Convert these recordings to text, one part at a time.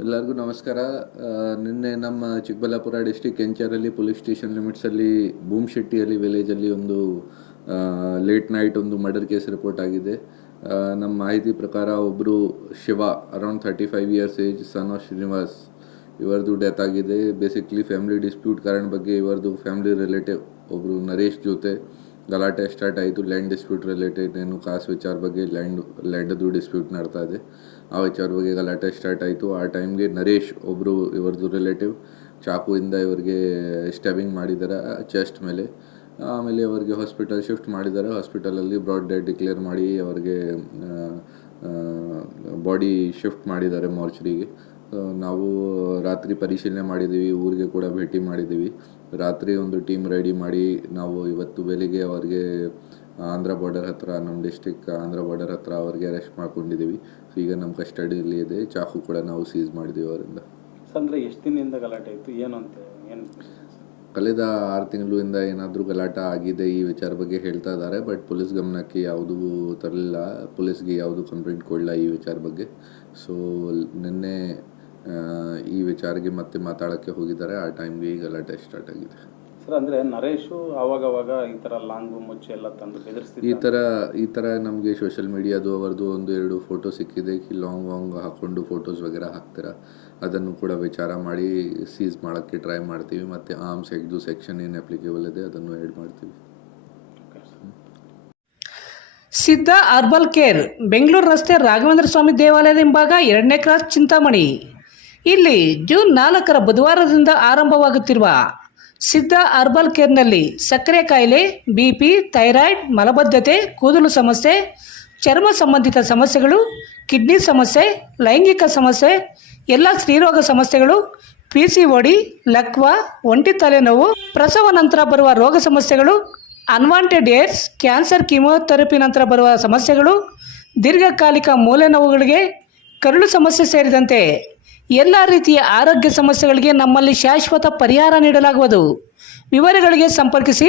ಎಲ್ಲರಿಗೂ ನಮಸ್ಕಾರ. ನಿನ್ನೆ ನಮ್ಮ ಚಿಕ್ಕಬಳ್ಳಾಪುರ ಡಿಸ್ಟಿಕ್ ಕೆಂಚೇರಲ್ಲಿ ಪೊಲೀಸ್ ಸ್ಟೇಷನ್ ಲಿಮಿಟ್ಸಲ್ಲಿ ಭೂಮಶೆಟ್ಟಿಯಲ್ಲಿ ವಿಲೇಜಲ್ಲಿ ಒಂದು ಲೇಟ್ ನೈಟ್ ಒಂದು ಮರ್ಡರ್ ಕೇಸ್ ರಿಪೋರ್ಟ್ ಆಗಿದೆ. ನಮ್ಮ ಮಾಹಿತಿ ಪ್ರಕಾರ ಒಬ್ಬರು Shiva around 35 years age, son of Srinivas, ಇವರದು ಡೆತ್ ಆಗಿದೆ. ಬೇಸಿಕ್ಲಿ ಫ್ಯಾಮಿಲಿ ಡಿಸ್ಪ್ಯೂಟ್ ಕಾರಣ ಬಗ್ಗೆ ಇವರದು ಫ್ಯಾಮಿಲಿ ರಿಲೇಟಿವ್ ಒಬ್ಬರು ನರೇಶ್ ಜೊತೆ ಗಲಾಟೆ ಸ್ಟಾರ್ಟ್ ಆಯಿತು. ಲ್ಯಾಂಡ್ ಡಿಸ್ಪ್ಯೂಟ್ ರಿಲೇಟೆಡ್, ಏನು ಕಾಸು ವಿಚಾರ ಬಗ್ಗೆ ಲ್ಯಾಂಡದು ಡಿಸ್ಪ್ಯೂಟ್ ನಡ್ತಾ ಇದೆ. ಆ ವಿಚಾರ ಬಗ್ಗೆ ಗಲಾಟೆ ಸ್ಟಾರ್ಟ್ ಆಯಿತು. ಆ ಟೈಮ್ಗೆ ನರೇಶ್ ಒಬ್ಬರು ಇವರದು ರಿಲೇಟಿವ್ ಚಾಕುವಿಂದ ಇವರಿಗೆ ಸ್ಟ್ಯಾಬಿಂಗ್ ಮಾಡಿದ್ದಾರೆ ಚೆಸ್ಟ್ ಮೇಲೆ. ಆಮೇಲೆ ಅವರಿಗೆ ಹಾಸ್ಪಿಟಲ್ ಶಿಫ್ಟ್ ಮಾಡಿದ್ದಾರೆ. ಹಾಸ್ಪಿಟಲಲ್ಲಿ ಬ್ರಾಡ್ ಡೆಡ್ ಡಿಕ್ಲೇರ್ ಮಾಡಿ ಅವರಿಗೆ ಬಾಡಿ ಶಿಫ್ಟ್ ಮಾಡಿದ್ದಾರೆ ಮಾರ್ಚರಿಗೆ. ನಾವು ರಾತ್ರಿ ಪರಿಶೀಲನೆ ಮಾಡಿದ್ದೀವಿ, ಊರಿಗೆ ಕೂಡ ಭೇಟಿ ಮಾಡಿದ್ದೀವಿ. ರಾತ್ರಿ ಒಂದು ಟೀಮ್ ರೆಡಿ ಮಾಡಿ ನಾವು ಇವತ್ತು ಬೆಳಿಗ್ಗೆ ಅವರಿಗೆ ಆಂಧ್ರ ಬಾರ್ಡರ್ ಹತ್ತಿರ, ನಮ್ಮ ಡಿಸ್ಟಿಕ್ ಆಂಧ್ರ ಬಾರ್ಡರ್ ಹತ್ತಿರ ಅವರಿಗೆ ಅರೆಸ್ಟ್ ಮಾಡ್ಕೊಂಡಿದ್ದೀವಿ. ಸೊ ಈಗ ನಮ್ಮ ಕಸ್ಟಡಿಯಲ್ಲಿ ಇದೆ. ಚಾಕು ಕೂಡ ನಾವು ಸೀಸ್ ಮಾಡಿದ್ದೀವಿ ಅವರಿಂದ. ಅಂದರೆ ಎಷ್ಟು ದಿನದಿಂದ ಗಲಾಟೆ ಇತ್ತು, ಏನು ಅಂತ ಏನು ಕಳೆದ 6 ತಿಂಗಳಿಂದ ಏನಾದರೂ ಗಲಾಟ ಆಗಿದೆ ಈ ವಿಚಾರ ಬಗ್ಗೆ ಹೇಳ್ತಾ ಇದ್ದಾರೆ. ಬಟ್ ಪೊಲೀಸ್ ಗಮನಕ್ಕೆ ಯಾವುದೂ ತರಲಿಲ್ಲ, ಪೊಲೀಸ್ಗೆ ಯಾವುದು ಕಂಪ್ಲೇಂಟ್ ಕೊಡಲಿಲ್ಲ ಈ ವಿಚಾರ ಬಗ್ಗೆ. ಸೊ ನಿನ್ನೆ ಈ ವಿಚಾರಕ್ಕೆ ಮತ್ತೆ ಮಾತಾಡೋಕ್ಕೆ ಹೋಗಿದ್ದಾರೆ. ಆ ಟೈಮ್ಗೆ ಈ ಗಲಾಟೆ ಸ್ಟಾರ್ಟ್ ಆಗಿದೆ. ಸರ್, ಅಂದರೆ ನರೇಶು ಆವಾಗವಾಗ ಈ ಥರ ಲಾಂಗು ಮುಚ್ಚೆ ಎಲ್ಲ ತಂದು ಬೆದರಿಸ್ತಿದ್ದ ಈ ಥರ ನಮಗೆ ಸೋಷಿಯಲ್ ಮೀಡಿಯಾದು ಅವರದು 1-2 ಫೋಟೋ ಸಿಕ್ಕಿದೆ. ಲಾಂಗ್ ಹಾಕ್ಕೊಂಡು ಫೋಟೋಸ್ ವಗೇರೆ ಹಾಕ್ತೀರಾ, ಅದನ್ನು ಕೂಡ ವಿಚಾರ ಮಾಡಿ ಸೀಸ್ ಮಾಡೋಕ್ಕೆ ಟ್ರೈ ಮಾಡ್ತೀವಿ. ಮತ್ತು ಆರ್ಮ್ಸ್ ಎಕ್ದು ಸೆಕ್ಷನ್ ಏನು ಅಪ್ಲಿಕೇಬಲ್ ಇದೆ ಅದನ್ನು ಆ್ಯಡ್ ಮಾಡ್ತೀವಿ. ಸಿದ್ಧ ಅರ್ಬಲ್ ಕೇರ್, ಬೆಂಗಳೂರು ರಸ್ತೆ ರಾಘವೇಂದ್ರ ಸ್ವಾಮಿ ದೇವಾಲಯದ ಹಿಂಭಾಗ 2ನೇ ಕ್ರಾಸ್, ಚಿಂತಾಮಣಿ. ಇಲ್ಲಿ ಜೂನ್ 4ರ ಬುಧವಾರದಿಂದ ಆರಂಭವಾಗುತ್ತಿರುವ ಸಿದ್ಧ ಅರ್ಬಲ್ ಕೇರ್ನಲ್ಲಿ ಸಕ್ಕರೆ ಕಾಯಿಲೆ, BP, ಥೈರಾಯ್ಡ್, ಮಲಬದ್ಧತೆ, ಕೂದಲು ಸಮಸ್ಯೆ, ಚರ್ಮ ಸಂಬಂಧಿತ ಸಮಸ್ಯೆಗಳು, ಕಿಡ್ನಿ ಸಮಸ್ಯೆ, ಲೈಂಗಿಕ ಸಮಸ್ಯೆ, ಎಲ್ಲ ಸ್ತ್ರೀರೋಗ ಸಮಸ್ಯೆಗಳು, PCOD, ಲಕ್ವಾ, ಒಂಟಿ ತಲೆನೋವು, ಪ್ರಸವ ನಂತರ ಬರುವ ರೋಗ ಸಮಸ್ಯೆಗಳು, ಅನ್ವಾಂಟೆಡ್ ಏರ್ಸ್, ಕ್ಯಾನ್ಸರ್, ಕೀಮೋಥೆರಪಿ ನಂತರ ಬರುವ ಸಮಸ್ಯೆಗಳು, ದೀರ್ಘಕಾಲಿಕ ಮೂಲೆ ನೋವುಗಳಿಗೆ, ಕರುಳು ಸಮಸ್ಯೆ ಸೇರಿದಂತೆ ಎಲ್ಲ ರೀತಿಯ ಆರೋಗ್ಯ ಸಮಸ್ಯೆಗಳಿಗೆ ನಮ್ಮಲ್ಲಿ ಶಾಶ್ವತ ಪರಿಹಾರ ನೀಡಲಾಗುವುದು. ವಿವರಗಳಿಗೆ ಸಂಪರ್ಕಿಸಿ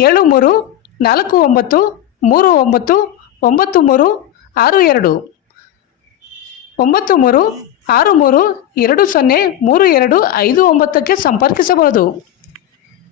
7349399362 9363203259ಕ್ಕೆ ಸಂಪರ್ಕಿಸಬಹುದು.